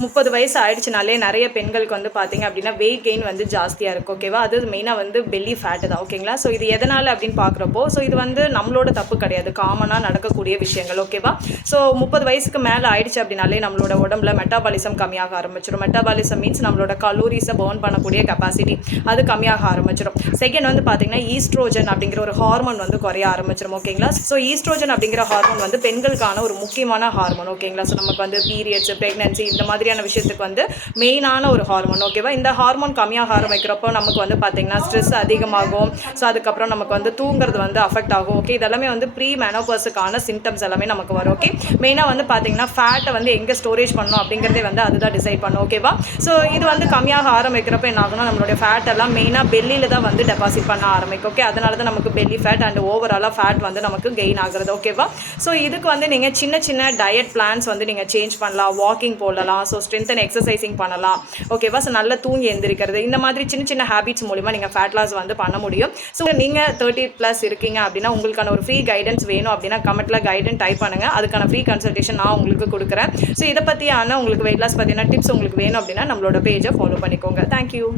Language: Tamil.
30 வயசு ஆயிடுச்சுனாலே நிறைய பெண்களுக்கு வந்து பார்த்தீங்க அப்படின்னா வெயிட் கெயின் வந்து ஜாஸ்தியாக இருக்குது. ஓகேவா? அது மெயினாக வந்து பெல்லி ஃபேட்டு தான். ஓகேங்களா? ஸோ இது எதனால் அப்படின்னு பார்க்குறப்போ, ஸோ இது வந்து நம்மளோட தப்பு கிடையாது, காமனாக நடக்கக்கூடிய விஷயங்கள். ஓகேவா? ஸோ 30 வயசுக்கு மேலே ஆயிடுச்சு அப்படின்னாலே நம்மளோட உடம்புல மெட்டாபாலிசம் கம்மியாக ஆரம்பிச்சிடும். மெட்டாபாலிசம் மீன்ஸ் நம்மளோட கலோரிஸை பர்ன் பண்ணக்கூடிய கெப்பாசிட்டி அது கம்மியாக ஆரம்பிச்சிடும். செகண்ட் வந்து பார்த்தீங்கன்னா ஈஸ்ட்ரோஜன் அப்படிங்கிற ஒரு ஹார்மோன் வந்து குறைய ஆரம்பிச்சிடும். ஓகேங்களா? ஸோ ஈஸ்ட்ரோஜன் அப்படிங்கிற ஹார்மோன் வந்து பெண்களுக்கான ஒரு முக்கியமான ஹார்மோன். ஓகேங்களா? ஸோ நமக்கு வந்து பீரியட்ஸ், ப்ரெக்னன்சி இந்த மாதிரியான விஷயத்துக்கு வந்து மெயினான ஒரு ஹார்மோன். ஓகேவா? இந்த ஹார்மோன் கம்மியாக ஆரம்பிக்கிறப்போ நமக்கு வந்து பார்த்தீங்கன்னா ஸ்ட்ரெஸ் அதிகமாகும். ஸோ அதுக்கப்புறம் நமக்கு வந்து தூங்குறது வந்து அஃபெக்ட் ஆகும். ஓகே, இதெல்லாமே வந்து ப்ரீ மெனோபாஸுக்கான சிம்டம்ஸ் எல்லாமே நமக்கு வரும். ஓகே, மெயினாக வந்து பார்த்தீங்கன்னா ஃபேட்டை வந்து எங்கே ஸ்டோரேஜ் பண்ணணும் அப்படிங்கிறதே வந்து அதுதான் டிசைட் பண்ணும். ஓகேவா? ஸோ இது வந்து கம்மியாக ஆரம்பிக்கிறப்போ என்ன ஆகும்னா நம்மளுடைய ஃபேட் எல்லாம் மெயினாக பெல்லியில் தான் வந்து டெபாசிட் பண்ண ஆரம்பிக்கும். ஓகே, அதனால தான் நமக்கு பெல்லி ஃபேட் அண்ட் ஓவராலாக ஃபேட் வந்து நமக்கு கெயின் ஆகுறது. ஓகேவா? ஸோ இதுக்கு வந்து நீங்கள் சின்ன சின்ன டயட் பிளான்ஸ் வந்து நீங்கள் சேஞ்ச் பண்ணலாம். வாக்கிங் போடலாம். ஸோ ஸ்ட்ரென்த் அண்ட் எக்ஸசைசிங் பண்ணலாம். ஓகேவா? ஸோ நல்லா தூங்கி எந்திரிக்கிறது, இந்த மாதிரி சின்ன சின்ன ஹேபிட்ஸ் மூலிமா நீங்கள் ஃபேட் லாஸ் வந்து பண்ண முடியும். ஸோ நீங்கள் 30+ இருக்கீங்க அப்படின்னா உங்களுக்கான ஒரு ஃப்ரீ கைடன்ஸ் வேணும் அப்படின்னா கமெண்ட்டில் கைடன் டைப் பண்ணுங்கள். அதுக்கான ஃப்ரீ கன்சல்டேஷன் நான் உங்களுக்கு கொடுக்குறேன். ஸோ இதை பற்றியான உங்களுக்கு வெயிட் லாஸ் பற்றின டிப்ஸ் உங்களுக்கு வேணும் அப்படின்னா நம்மளோட பேஜை ஃபாலோ பண்ணிக்கோங்க. தேங்க்யூ.